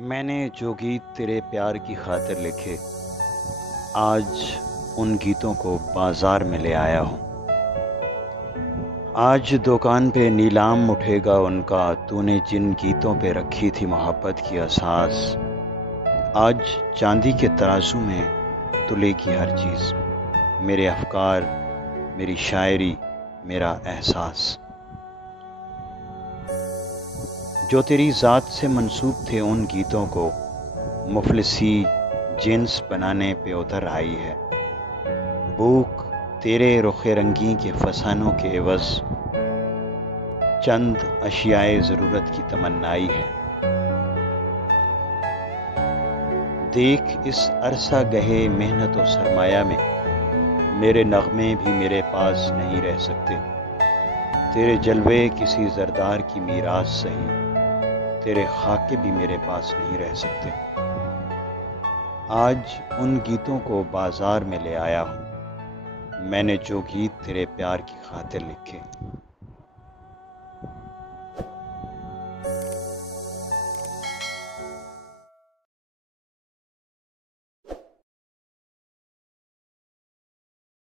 मैंने जो गीत तेरे प्यार की खातिर लिखे, आज उन गीतों को बाजार में ले आया हूँ। आज दुकान पे नीलाम उठेगा उनका, तूने जिन गीतों पे रखी थी मोहब्बत की असास। आज चांदी के तराजू में तुलेगी हर चीज़, मेरे अफकार, मेरी शायरी, मेरा एहसास। जो तेरी ज़ात से मंसूब थे उन गीतों को मुफलिसी जिन्स बनाने पे उतर आई है। भूख तेरे रुखे रंगी के फसानों के एवज़ चंद अशियाए ज़रूरत की तमन्नाई है। देख इस अरसा गहे मेहनत और सरमाया में, मेरे नगमे भी मेरे पास नहीं रह सकते। तेरे जलवे किसी जरदार की मीरास सही, तेरे खाके भी मेरे पास नहीं रह सकते। आज उन गीतों को बाजार में ले आया हूँ, मैंने जो गीत तेरे प्यार की खातिर लिखे।